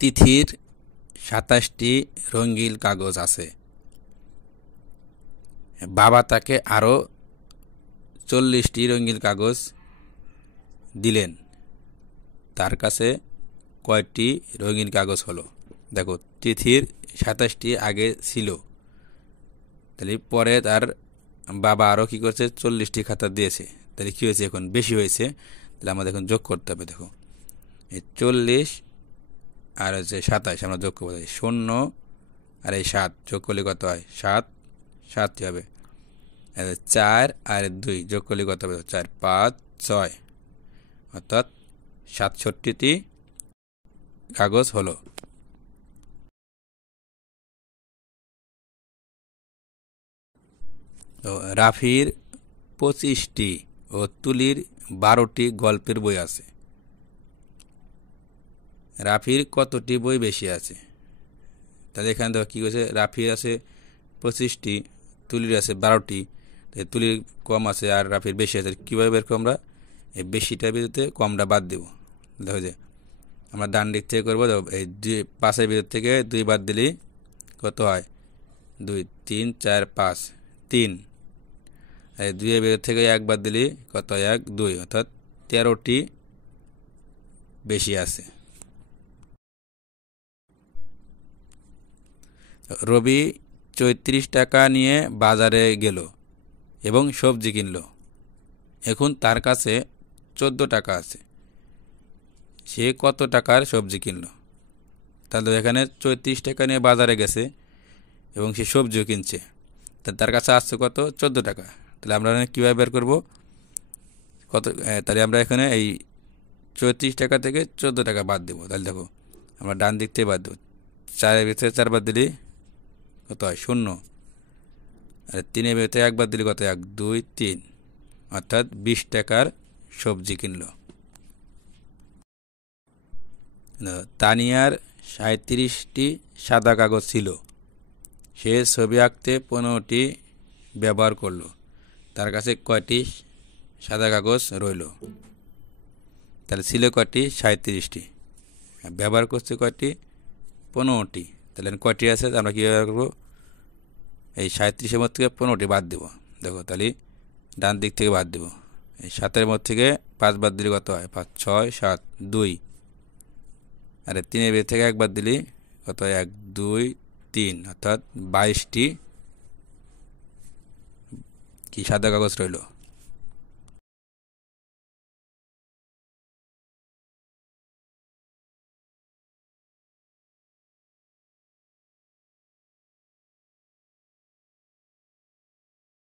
তিথির ২৭টি রঙিন কাগজ আছে। বাবা তাকে আরও ৪০টি রঙিন কাগজ দিলেন। তার কাছে কয়টি রঙিন কাগজ হলো? দেখো, তিথির ২৭টি আগে ছিল, তাহলে পরে তার বাবা আরও কী করছে, ৪০টি খাতা দিয়েছে। তাহলে কী হয়েছে, এখন বেশি হয়েছে। তাহলে আমাদের এখন যোগ করতে হবে। দেখো, এই ৪০ আর হচ্ছে ২৭ আমরা যোগ করবো। ০ আর এই ৭ যোগ করলে কত হয়? ৭, ৭টি হবে। ৪ আর ২ যোগ করলে কত হবে? ৪, ৫, ৬, অর্থাৎ ৬৭টি কাগজ হলো। তো রাফির ২৫টি ও তুলির ১২টি গল্পের বই আছে। রাফির কতটি বই বেশি আছে? তাহলে এখানে দেখো কী করছে, রাফির আছে ২৫টি, তুলির আছে ১২টি, তুলির কম আছে আর রাফির বেশি আছে। কীভাবে বের করব আমরা? এই বেশিটার বিরুদ্ধে কমটা বাদ দেব। দেখো যে আমরা ডান দিক থেকে করবো। এই ৫-এর ভিতর থেকে ২ বাদ দিলেই কত হয়? ২, ৩, ৪, ৫, ৩। এই ২-এর ভিতর থেকে ১ বাদ দিলেই কত হয়? ১, ২, অর্থাৎ ১৩টি বেশি আছে। রবি ৩৪ টাকা নিয়ে বাজারে গেল এবং সবজি কিনল। এখন তার কাছে ১৪ টাকা আছে। সে কত টাকার সবজি কিনল? তাহলে এখানে ৩৪ টাকা নিয়ে বাজারে গেছে এবং সে সবজিও কিনছে। তার কাছে আসছে কত? ১৪ টাকা। তাহলে আমরা কীভাবে বের করব কত? তাহলে আমরা এখানে এই ৩৪ টাকা থেকে ১৪ টাকা বাদ দেবো। তাহলে দেখো, আমরা ডান দিক থেকে বাদ দেবো। ৪-এর ভিতরে ৪ বাদ দিলে কত হয়? ০। আর ৩-এর ভিতরে ১ বাদ দিলে কত? ১, ২, ৩, অর্থাৎ ২০ টাকার সবজি কিনল। তানিয়ার ৩৭টি সাদা কাগজ ছিল। সে ছবি আঁকতে ১৫টি ব্যবহার করলো। তার কাছে কয়টি সাদা কাগজ রইল? তাহলে ছিল কয়টি? ৩৭টি। ব্যবহার করছে কয়টি? ১৫টি। তাহলে কয়টি আছে আমরা কী ব্যবহার করবো? এই ৩৭-এর মধ্যে থেকে ১৫টি বাদ দেব। দেখো, তাহলে ডান দিক থেকে বাদ দেব। এই ৭-এর মধ্যে থেকে ৫ বাদ দিলে কত হয়? ৫, ৬, ৭, ২। আর ৩-এর ভিতর থেকে ১ বাদ দিলে কত হয়? ১, ২, ৩, অর্থাৎ ২২টি কি সাদা কাগজ রইল।